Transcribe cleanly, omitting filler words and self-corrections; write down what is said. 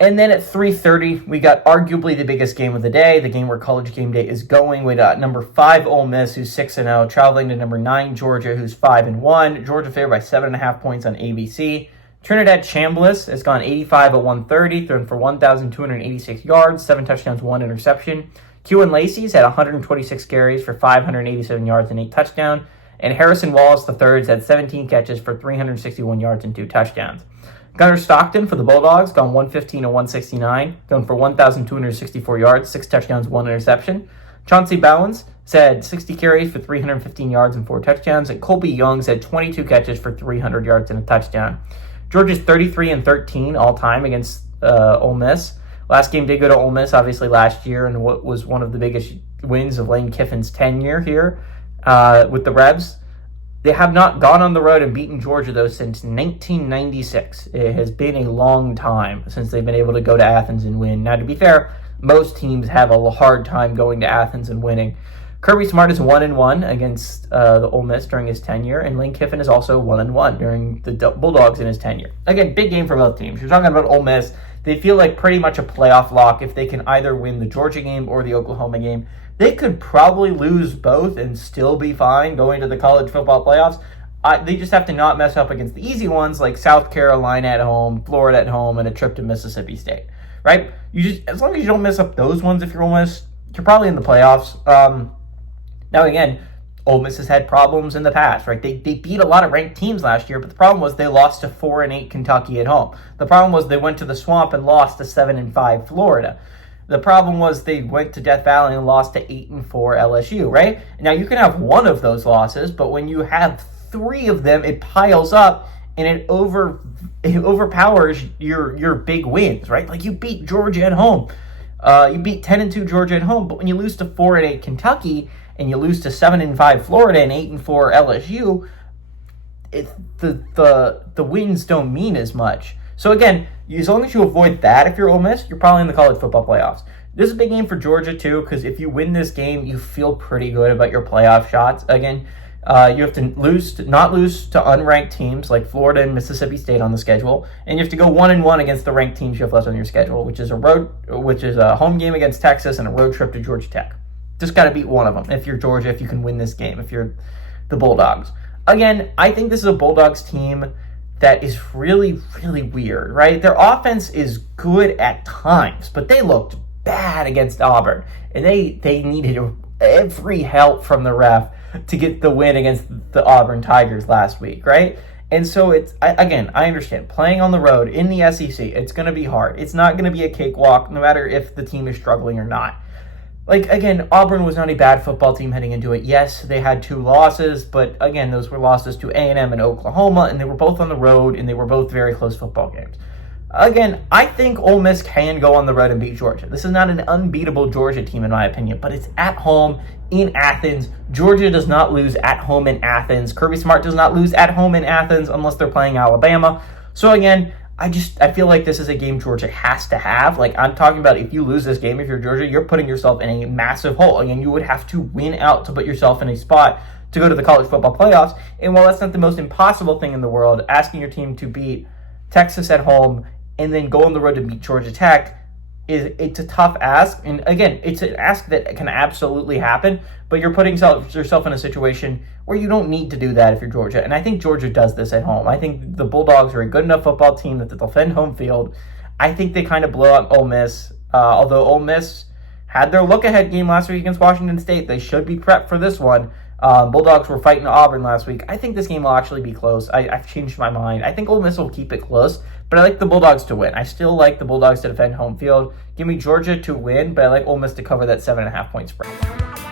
And then at 3:30, we got arguably the biggest game of the day, the game where College Game Day is going. We got number 5 Ole Miss, who's 6-0, traveling to number 9 Georgia, who's 5-1. Georgia favored by 7.5 points on ABC. Trinidad Chambliss has gone 85 at 130, thrown for 1,286 yards, 7 touchdowns, 1 interception. Kewan Lacey's had 126 carries for 587 yards and 8 touchdowns. And Harrison Wallace III's had 17 catches for 361 yards and 2 touchdowns. Gunnar Stockton for the Bulldogs, gone 115 and 169, thrown for 1,264 yards, 6 touchdowns, 1 interception. Chauncey Bowens had 60 carries for 315 yards and 4 touchdowns, and Colby Young's had 22 catches for 300 yards and a touchdown. Georgia's 33-13 all time against Ole Miss. Last game did go to Ole Miss, obviously last year, and what was one of the biggest wins of Lane Kiffin's tenure here with the Rebs. They have not gone on the road and beaten Georgia, though, since 1996. It has been a long time since they've been able to go to Athens and win. Now, to be fair, most teams have a hard time going to Athens and winning. Kirby Smart is 1-1 against the Ole Miss during his tenure, and Lane Kiffin is also 1-1 during the Bulldogs in his tenure. Again, big game for both teams. You're talking about Ole Miss. They feel like pretty much a playoff lock if they can either win the Georgia game or the Oklahoma game. They could probably lose both and still be fine going to the college football playoffs. They just have to not mess up against the easy ones like South Carolina at home, Florida at home, and a trip to Mississippi State, right? As long as you don't mess up those ones, if you're Ole Miss, you're probably in the playoffs. Now, again, Ole Miss has had problems in the past, right? They beat a lot of ranked teams last year, but the problem was they lost to 4-8 Kentucky at home. The problem was they went to the Swamp and lost to 7-5 Florida. The problem was they went to Death Valley and lost to 8-4 LSU, right? Now, you can have one of those losses, but when you have 3 of them, it piles up and it overpowers your big wins, right? Like you beat Georgia at home. You beat 10-2 Georgia at home, but when you lose to 4-8 Kentucky and you lose to 7-5 Florida and 8-4 LSU, the wins don't mean as much. So again, as long as you avoid that, if you're Ole Miss, you're probably in the college football playoffs. This is a big game for Georgia too, because if you win this game, you feel pretty good about your playoff shots. Again, you have to not lose to unranked teams like Florida and Mississippi State on the schedule, and you have to go 1-1 against the ranked teams you have left on your schedule, which is a home game against Texas and a road trip to Georgia Tech. Just got to beat one of them if you're Georgia, if you can win this game, if you're the Bulldogs. Again, I think this is a Bulldogs team that is really, really weird, right? Their offense is good at times, but they looked bad against Auburn, and they needed every help from the ref to get the win against the Auburn Tigers last week, right? And so I understand playing on the road in the SEC, it's going to be hard. It's not going to be a cakewalk, no matter if the team is struggling or not. Like, again, Auburn was not a bad football team heading into it. Yes, they had 2 losses, but again, those were losses to A&M and Oklahoma, and they were both on the road, and they were both very close football games. Again, I think Ole Miss can go on the road and beat Georgia. This is not an unbeatable Georgia team, in my opinion, but it's at home in Athens. Georgia does not lose at home in Athens. Kirby Smart does not lose at home in Athens unless they're playing Alabama. So again, I feel like this is a game Georgia has to have. Like, I'm talking about if you lose this game, if you're Georgia, you're putting yourself in a massive hole. Again, you would have to win out to put yourself in a spot to go to the college football playoffs. And while that's not the most impossible thing in the world, asking your team to beat Texas at home and then go on the road to beat Georgia Tech, it's a tough ask. And again, it's an ask that can absolutely happen, but you're putting yourself in a situation where you don't need to do that if you're Georgia. And I think Georgia does this at home. I think the Bulldogs are a good enough football team that they'll defend home field. I think they kind of blow out Ole Miss, although Ole Miss had their look-ahead game last week against Washington State. They should be prepped for this one. Bulldogs were fighting Auburn last week. I think this game will actually be close. I've changed my mind. I think Ole Miss will keep it close, but I like the Bulldogs to win. I still like the Bulldogs to defend home field. Give me Georgia to win, but I like Ole Miss to cover that 7.5 point spread.